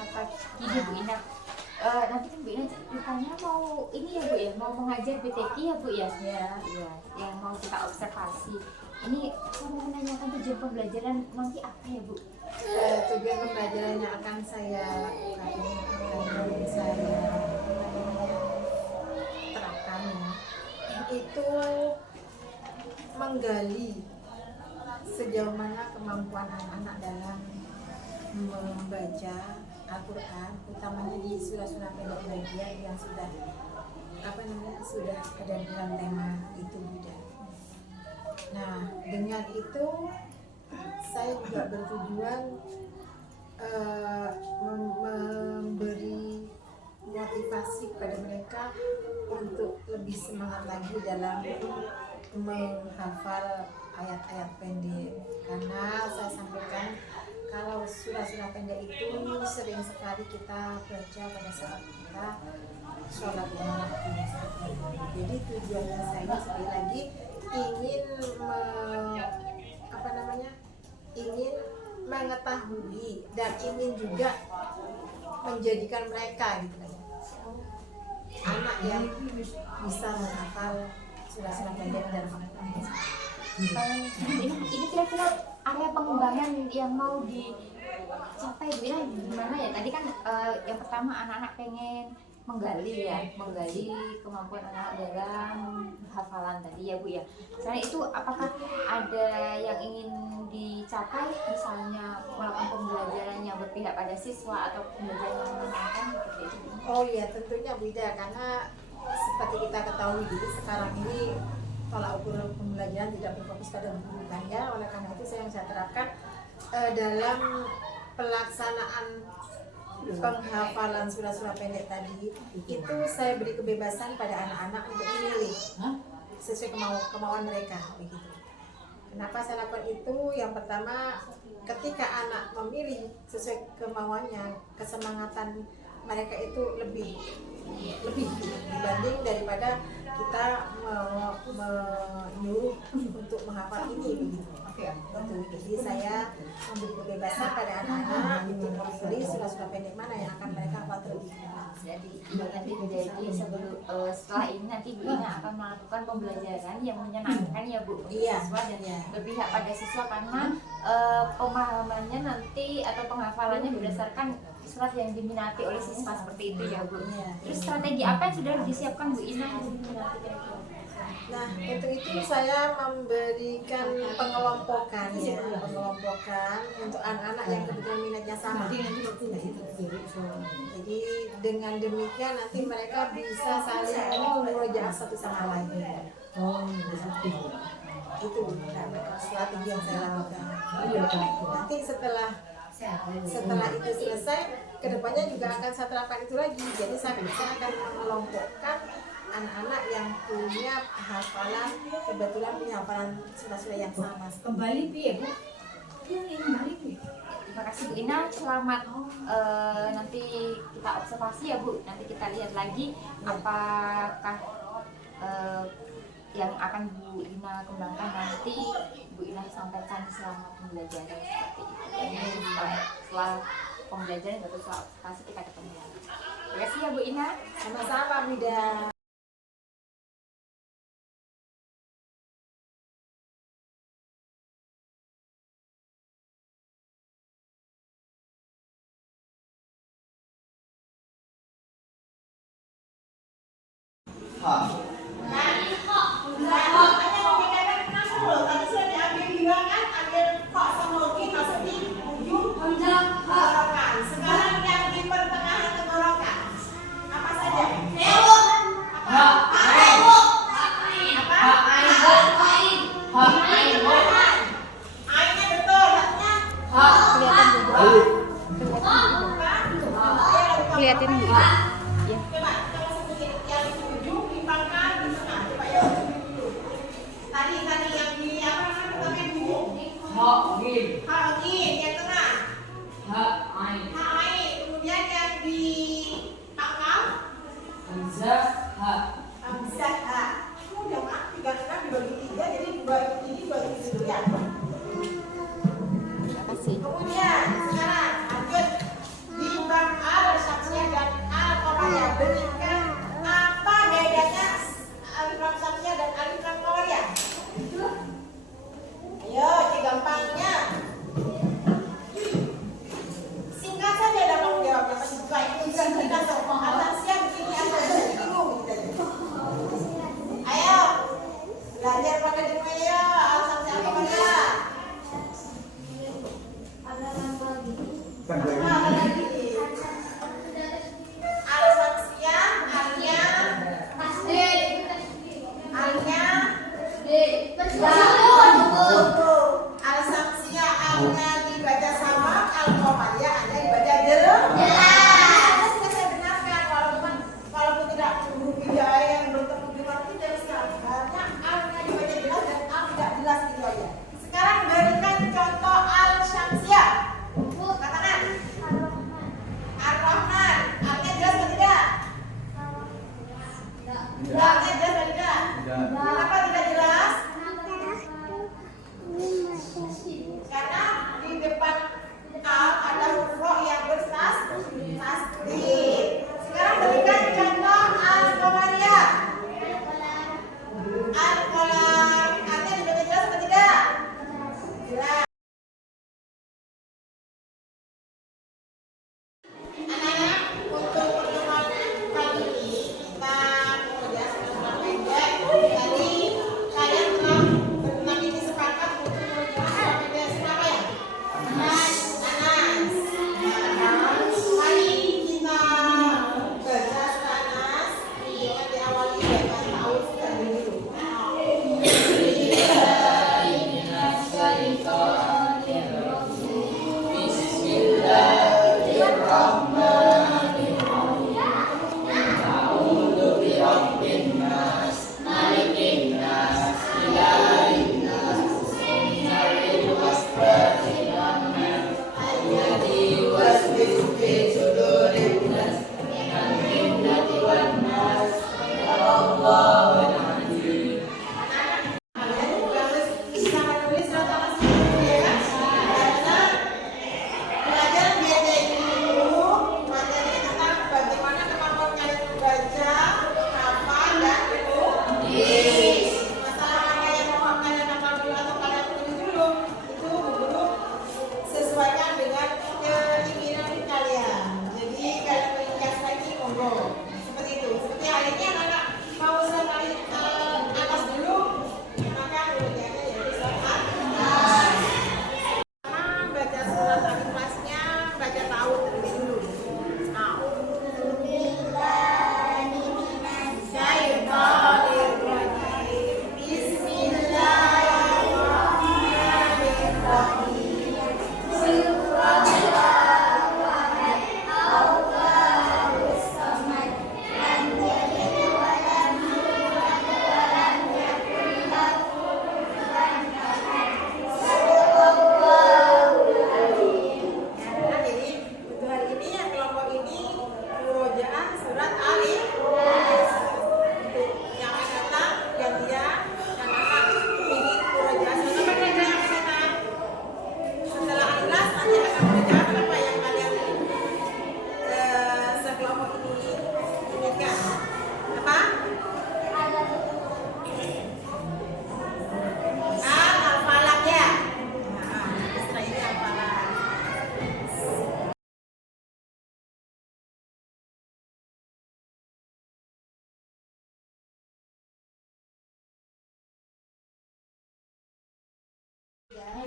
selamat pagi ya Bu Ina. Nanti kan Bu Ina ceritanya mau ini ya Bu ya, mau mengajar BTK ya Bu ya? Ya. Iya, yang mau kita observasi. Ini saya mau menanyakan tujuan pembelajaran nanti apa ya Bu? Tujuan pembelajaran yang akan saya lakukan dan saya terapkan itu menggali sejauh mana kemampuan anak-anak dalam membaca Al-Quran, utamanya di surah-surah pendek bagian yang sudah sudah ada dalam tema itu Buddha. Nah, dengan itu saya juga bertujuan memberi motivasi kepada mereka untuk lebih semangat lagi dalam menghafal ayat-ayat pendek, karena saya sampaikan kalau surah-surah pendek itu sering sekali kita baca pada saat kita sholat lima waktu. Jadi tujuannya saya sekali lagi ingin ingin mengetahui dan ingin juga menjadikan mereka gitu kan, anak yang bisa menghafal surah-surah pendek dan ini kira-kira area pengembangan yang mau dicapai Bu Ina gimana ya? Tadi kan yang pertama anak-anak pengen menggali kemampuan anak dalam hafalan tadi ya Bu ya. Selain itu apakah ada yang ingin dicapai, misalnya melakukan pembelajaran yang berpihak pada siswa atau pembelajaran yang menyenangkan seperti itu? Oh iya, tentunya beda, karena seperti kita ketahui sekarang ini tolak ukur pembelajaran tidak berfokus pada guru kan ya. Oleh karena itu saya terapkan dalam pelaksanaan penghafalan surah-surah pendek tadi itu saya beri kebebasan pada anak-anak untuk memilih sesuai kemauan mereka begitu. Kenapa saya lakukan itu? Yang pertama, ketika anak memilih sesuai kemauannya, kesemangatan mereka itu lebih dibanding daripada kita menyuruh untuk menghafal ini begitu. Jadi saya memberi kebebasan pada anak-anak untuk memilih surah-surah pendek mana yang akan mereka hafal terlebih. Jadi setelah ini nanti Bu Ina akan melakukan pembelajaran yang menyenangkan ya Bu, siswa dan berpihak pada siswa, karena pemahamannya nanti atau penghafalannya berdasarkan surat yang diminati oleh siswa seperti itu ya Bu. Terus strategi apa yang sudah disiapkan Bu Ina yang diminati kira-kira? Nah, untuk itu saya memberikan pengelompokan untuk anak-anak yang kebetulan minatnya sama. Jadi dengan demikian nanti mereka bisa saling murojaah satu sama lain. Itu strategi yang saya lakukan. Nanti setelah itu selesai, kedepannya juga akan saya terapkan itu lagi. Jadi saya akan mengelompokkan anak-anak yang punya hafalan, kebetulan punya hafalan surah-surah yang sama. Kembali ya Bu? Terima kasih Bu Ina, selamat nanti kita observasi ya Bu. Nanti kita lihat lagi apakah yang akan Bu Ina kembangkan nanti Bu Ina sampaikan selama pembelajaran seperti itu. Setelah pembelajaran atau setelah observasi kita ketemu. Terima kasih ya Bu Ina. Sama-sama Bida. Sekarang yang di pertengahan tenggorokan apa saja? Ainnya betul, Kelihatan Bu Ina. Ya. coba kalau sebutin yang di ujung, di pangkal, di tengah. Coba ya. Tadi yang di apa namanya di ujung? Ha'in, yang tengah. Ha'in. Kemudian yang di pangkal? Hamzah. Udah mah 3 dibagi 3, jadi dibagi ini bagi itu ya. Terima kasih. Kemudian sekarang lanjut di bangkal.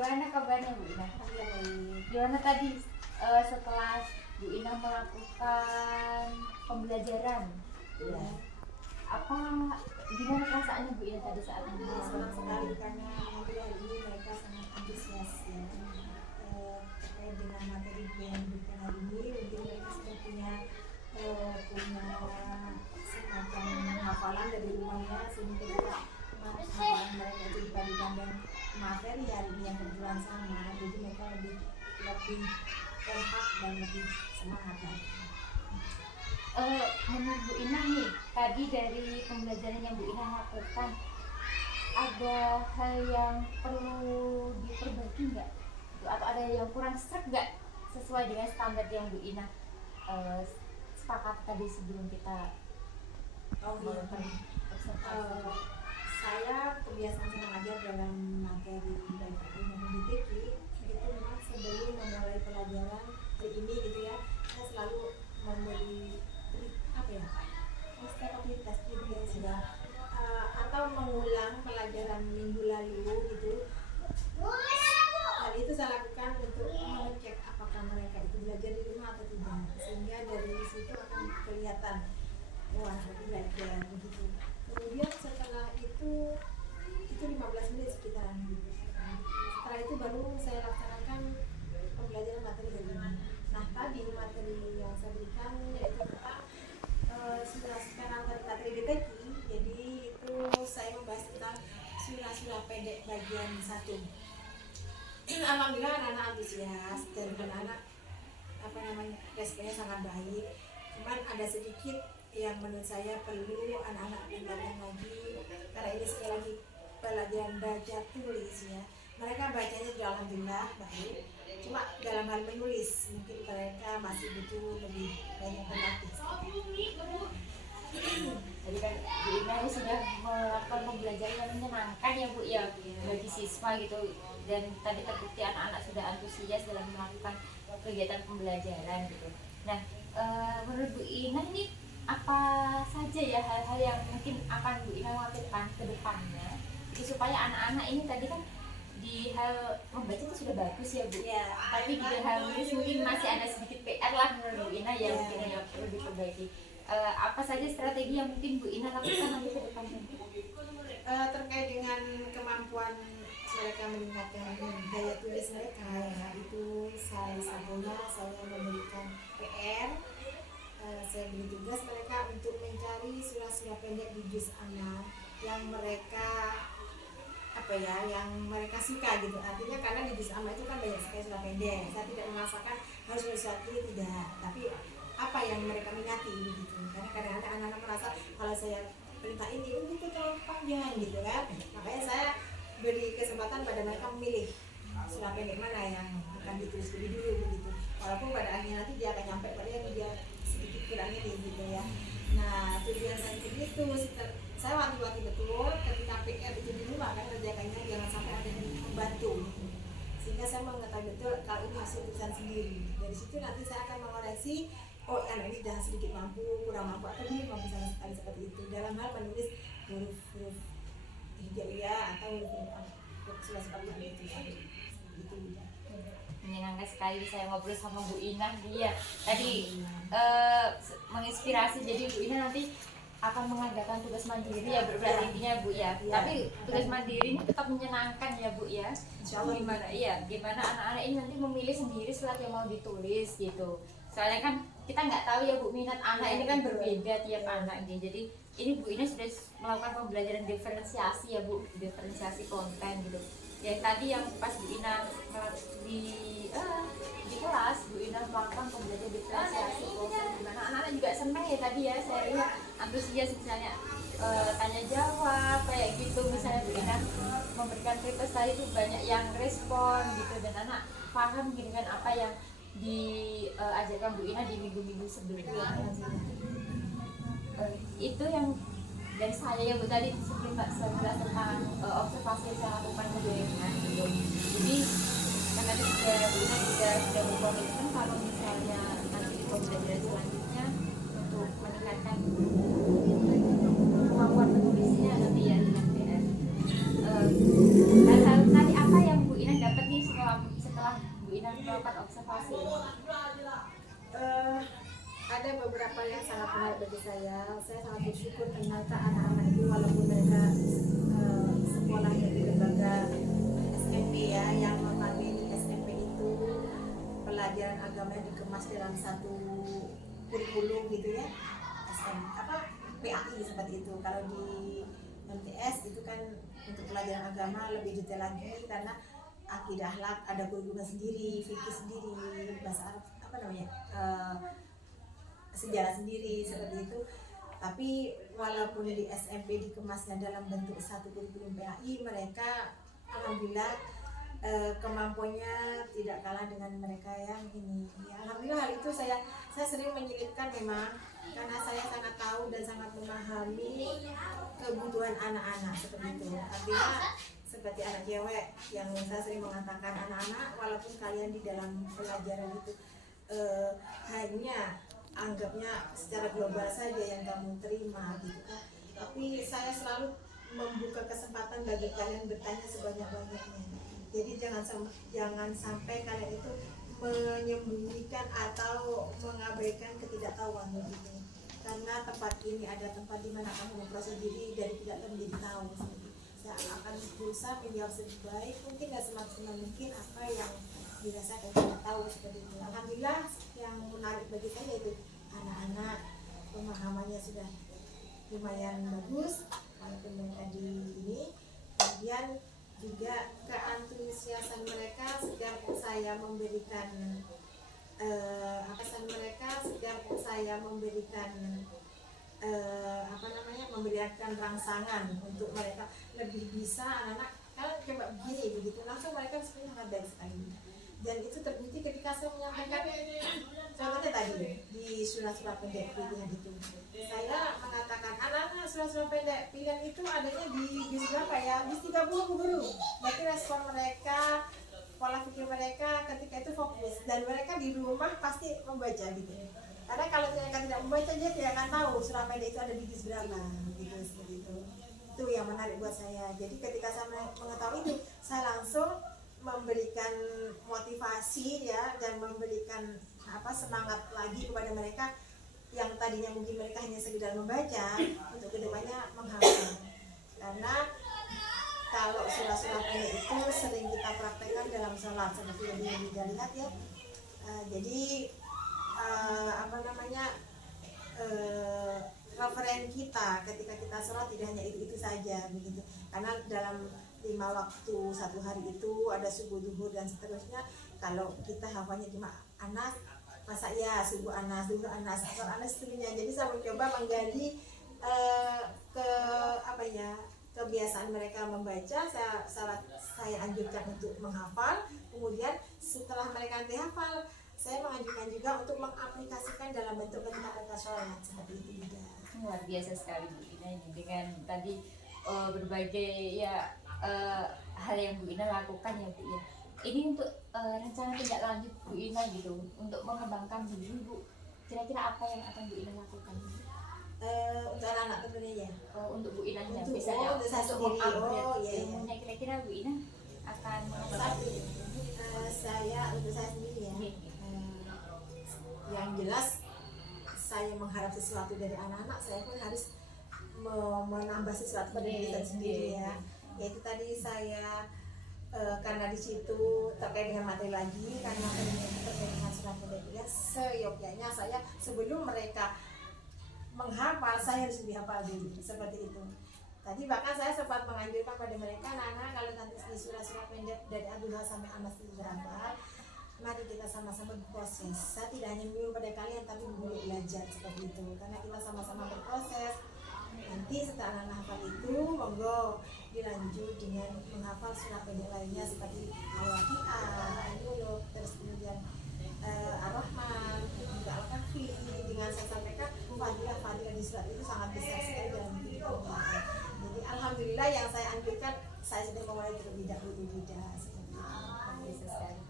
gimana kabarnya Bu Ina? Gimana tadi setelah Bu Ina melakukan pembelajaran? Ya. Apa gimana perasaannya Bu Ina tadi saat ini? Senang sekali karena alhamdulillah hari ini mereka sangat antusias ya terkait dengan materi yang diberikan hari ini. Mungkin mereka sudah punya semacam hafalan dari rumahnya sehingga juga hafalan mereka itu dipadukan dan materi hari ini yang kebetulan sama, jadi mereka lebih kompak dan lebih semangat lagi. Menurut Bu Ina nih, tadi dari pembelajaran yang Bu Ina lakukan, ada hal yang perlu diperbaiki nggak? Atau ada yang kurang sreg nggak sesuai dengan standar yang Bu Ina sepakat tadi sebelum kita melakukan observasi? Saya kebiasaan saya mengajar dalam materi baik maupun DTQ itu memang sebelum memulai pelajaran hari ini gitu ya, saya selalu memberi aktivitas ya atau mengulang pelajaran minggu lalu gitu. Hal itu saya lakukan untuk mengecek apakah mereka itu belajar di rumah atau tidak, sehingga dari situ akan kelihatan wah belajar begitu. Kemudian setelah itu 15 menit sekitaran. Setelah itu baru saya laksanakan pembelajaran materi hari ini. Nah tadi materi yang saya berikan yaitu tentang surah-surah materi DTQ. Jadi itu saya membahas tentang surah-surah pendek bagian 1. Alhamdulillah anak-anak antusias dan anak-anak responnya sangat baik. Cuman ada sedikit yang menurut saya perlu anak-anak tingkatkan lagi, karena ini sekali lagi pelajaran baca tulis ya. Mereka bacanya juga alhamdulillah baik, cuma dalam hal menulis mungkin mereka masih butuh lebih banyak berlatih. Jadi kan Bu Ina ini sudah melakukan pembelajaran yang menyenangkan ya Bu ya bagi siswa gitu, dan tadi terbukti anak-anak sudah antusias dalam melakukan kegiatan pembelajaran gitu. Nah menurut Bu Ina ini apa saja ya hal-hal yang mungkin akan Bu Ina lakukan ke depannya itu supaya anak-anak ini tadi kan di hal membaca itu sudah bagus ya Bu ya, tapi di hal menulis mungkin masih ada sedikit PR lah menurut Bu Ina yang mungkin yang perlu diperbaiki. Apa saja strategi yang mungkin Bu Ina lakukan nanti ke depannya? Terkait dengan kemampuan mereka meningkatkan daya tulis mereka ya, itu salah satunya saya memberikan PR. Saya beri tugas mereka untuk mencari surah-surah pendek di juz 6 yang mereka yang mereka suka gitu. Artinya karena di juz 6 itu kan banyak sekali surah pendek. Saya tidak memaksakan harus sesuatu, tidak, tapi apa yang mereka minati gitu. Karena kadang-kadang anak-anak merasa kalau saya perintah ini itu terlalu panjang gitu kan. Makanya saya beri kesempatan pada mereka memilih surah pendek mana yang akan ditulis lebih dulu begitu. Walaupun pada akhirnya nanti dia akan nyampe pada yang dia sedikit kurang ini gitu ya. Nah tujuan saya begitu, saya wanti-wanti betul ketika PR itu di rumah kan kerjakannya jangan sampai ada yang membantu gitu. Sehingga saya mengetahui betul kalau ini hasil tulisan sendiri. Dari situ nanti saya akan mengoreksi, oh anak ini sudah sedikit mampu, kurang mampu, atau belum mampu sama sekali seperti itu dalam hal menulis huruf-huruf hijaiyah atau huruf surat itu gitu. Menyenangkan sekali saya ngobrol sama Bu Ina. Dia tadi menginspirasi, jadi Bu Ina nanti akan mengadakan tugas mandiri ya berarti intinya Bu ya. Tapi tugas mandiri ini tetap menyenangkan ya Bu ya. Gimana gimana anak-anak ini nanti memilih sendiri surat yang mau ditulis gitu. Soalnya kan kita nggak tahu ya Bu, minat anak ini kan berbeda tiap anak gitu. Jadi ini Bu Ina sudah melakukan pembelajaran diferensiasi ya Bu, diferensiasi konten gitu. Yang tadi yang pas Bu Ina di kelas, Bu Ina melakukan pembelajaran diferensiasi konten, dimana anak-anak juga senang ya tadi ya, saya lihat antusias misalnya tanya jawab kayak gitu, misalnya Bu Ina memberikan request tadi itu banyak yang respon gitu, dan anak paham gitu kan apa yang diajarkan Bu Ina di minggu-minggu sebelumnya. Itu yang dari saya ya Bu tadi sebelum saya jelas tentang observasi yang saya lakukan ke Gorengan gitu. Jadi karena juga Bu Ina juga sudah berkomitmen kalau misalnya nanti di pembelajaran selanjutnya untuk meningkatkan kemampuan menulisnya nanti ya dengan PR. Hal-hal tadi apa yang Bu Ina dapat nih apa yang sangat menarik bagi saya sangat bersyukur ternyata anak-anak itu walaupun mereka sekolahnya di lembaga SMP ya, yang notabene SMP itu pelajaran agamanya dikemas dalam satu kurikulum gitu ya, PAI seperti itu. Kalau di MTS itu kan untuk pelajaran agama lebih detail lagi karena akidah akhlak ada kurikulum sendiri, fikih sendiri, bahasa Arab sejarah sendiri seperti itu. Tapi walaupun di SMP dikemasnya dalam bentuk satu kurikulum PAI, mereka alhamdulillah kemampuannya tidak kalah dengan mereka yang ini. Ya, alhamdulillah hal itu saya sering menyelipkan memang karena saya sangat tahu dan sangat memahami kebutuhan anak-anak seperti itu. Artinya seperti anak cewek yang saya sering mengatakan, anak-anak walaupun kalian di dalam pelajaran itu hanya anggapnya secara global saja yang kamu terima gitu kan, tapi saya selalu membuka kesempatan bagi kalian bertanya sebanyak-banyaknya. Jadi jangan sampai kalian itu menyembunyikan atau mengabaikan ketidaktahuan begitu. Karena tempat ini ada tempat di mana kamu memproses diri dari tidak tahu menjadi tahu. Saya akan berusaha menjawab sebaik mungkin dan semaksimal mungkin apa yang dirasakan tidak tahu seperti itu. Alhamdulillah yang menarik bagi saya itu anak-anak pemahamannya sudah lumayan bagus walaupun mereka di ini. Kemudian juga keantusiasan mereka setiap saya memberikan memberikan rangsangan untuk mereka lebih bisa anak-anak coba begini begitu, langsung mereka sebenarnya sangat baik sekali. Dan itu terbukti ketika saya menyampaikan contohnya tadi di surat-surat pendek pilihan itu, saya mengatakan anak-anak surat-surat pendek pilihan itu adanya di juz berapa ya, juz 30 dulu. Berarti respon mereka, pola pikir mereka ketika itu fokus dan mereka di rumah pasti membaca gitu. Karena kalau mereka tidak membaca dia tidak akan tahu surat pendek itu ada di juz berapa gitu, seperti itu. Itu yang menarik buat saya. Jadi ketika saya mengetahui itu, saya langsung memberikan motivasi ya dan memberikan semangat lagi kepada mereka yang tadinya mungkin mereka hanya sekedar membaca untuk kedepannya menghafal. Karena kalau surat-surat pendek itu sering kita praktekkan dalam sholat seperti yang kita lihat ya. Jadi referen kita ketika kita sholat tidak hanya itu saja begitu. Karena dalam 5 waktu satu hari itu ada subuh, duhur dan seterusnya. Kalau kita hafalnya cuma anas, masa ya subuh anas, duhur anas, asar anas seterusnya. Jadi saya mencoba menggali kebiasaan mereka membaca. Saya anjurkan untuk menghafal. Kemudian setelah mereka dihafal, saya menganjurkan juga untuk mengaplikasikan dalam bentuk ketika mereka sholat seperti itu juga. Luar biasa sekali Bu Ina ini dengan tadi berbagai hal yang Bu Ina lakukan ya Bu ya. Ini untuk rencana tindak lanjut Bu Ina gitu untuk mengembangkan diri Bu. Kira-kira apa yang akan Bu Ina lakukan? Untuk anak-anak tentunya ya. Untuk Bu Ina nya untuk misalnya untuk saya sendiri. ilmunya kira-kira Bu Ina akan mengembangkan diri. Untuk saya sendiri ya. Yang jelas saya mengharap sesuatu dari anak-anak, saya pun harus menambah sesuatu pada diri saya sendiri ya. Yaitu tadi saya karena di situ terkait dengan materi lagi, karena terkait dengan surat pendek, seyogyanya saya sebelum mereka menghafal saya harus dihafal dulu seperti itu. Tadi bahkan saya sempat menganjurkan pada mereka, anak-anak kalau nanti di surat-surat pendek dari Abdullah sampai Anas itu berhafal, mari kita sama-sama berproses. Saya tidak hanya menyuruh pada kalian, tapi menyuruh belajar seperti itu. Karena kita sama-sama berproses. Nanti setelah anak hafal itu, monggo dilanjut dengan menghafal surat pendek lainnya seperti Al-Waqi'ah, Al-Muluk, terus kemudian Ar-Rahman, juga Al-Kahfi. Dengan saya sampaikan fadilah di surat itu sangat besar sekali dalam hidup kita. Jadi alhamdulillah yang saya anjurkan, saya sudah memulai terlebih dahulu tidak seperti itu. Bisa sekali.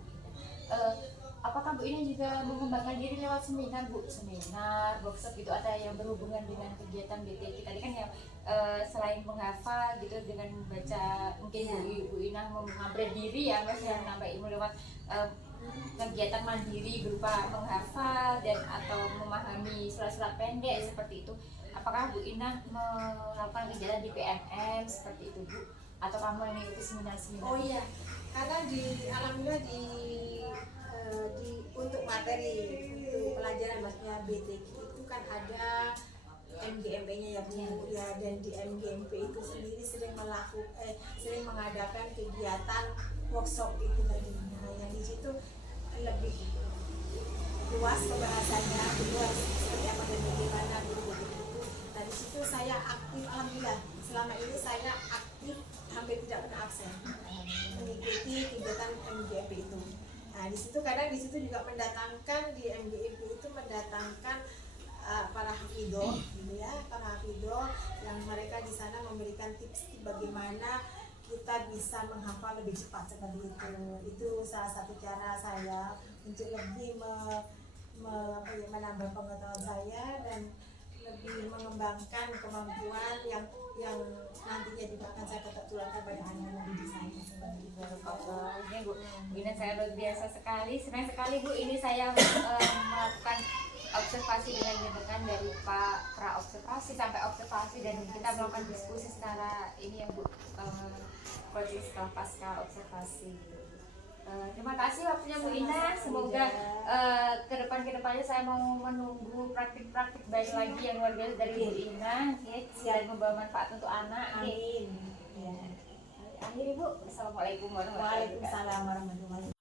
Apakah Bu Ina juga mengembangkan diri lewat seminar Bu? Seminar, workshop itu ada yang berhubungan dengan kegiatan BTQ tadi kan yang selain menghafal gitu dengan membaca mungkin Bu Ina mengupgrade diri ya Mas yang nambah ilmu lewat kegiatan mandiri berupa menghafal dan atau memahami surat-surat pendek seperti itu. Apakah Bu Ina melakukan kegiatan di PMM seperti itu Bu? Atau kamu mengikuti seminar-seminar? Oh iya, karena alhamdulillah untuk materi untuk pelajaran maksudnya BTQ itu kan ada MGMP-nya ya Bu ya, dan di MGMP itu sendiri sering mengadakan kegiatan workshop itu tadi. Nah, yang di situ lebih luas pembahasannya, luas seperti apa dan bagaimana gitu. Nah di situ saya aktif, alhamdulillah selama ini saya aktif hampir tidak pernah absen mengikuti kegiatan MGMP itu. Nah di situ kadang di situ juga mendatangkan di MGMP itu mendatangkan para hafidho gitu ya, para hafidho yang mereka di sana memberikan tips bagaimana kita bisa menghafal lebih cepat seperti itu. Itu salah satu cara saya untuk lebih menambah pengetahuan saya dan lebih mengembangkan kemampuan yang nantinya juga akan saya tularkan pada anak-anak didik saya seperti itu. Ini Bu, ini saya luar biasa sekali, senang sekali Bu. Ini saya melakukan observasi dengan jenengan dari pra observasi sampai observasi, dan kita melakukan diskusi secara ini ya Bu, proses pasca observasi. Terima kasih waktunya Bu Ina. Semoga kedepannya saya mau menunggu praktik-praktik baik lagi yang luar biasa dari Bu Ina, dan membawa manfaat untuk anak. Amin. Akhir Ibu, assalamualaikum warahmatullahi wabarakatuh. Waalaikumsalam warahmatullahi wabarakatuh.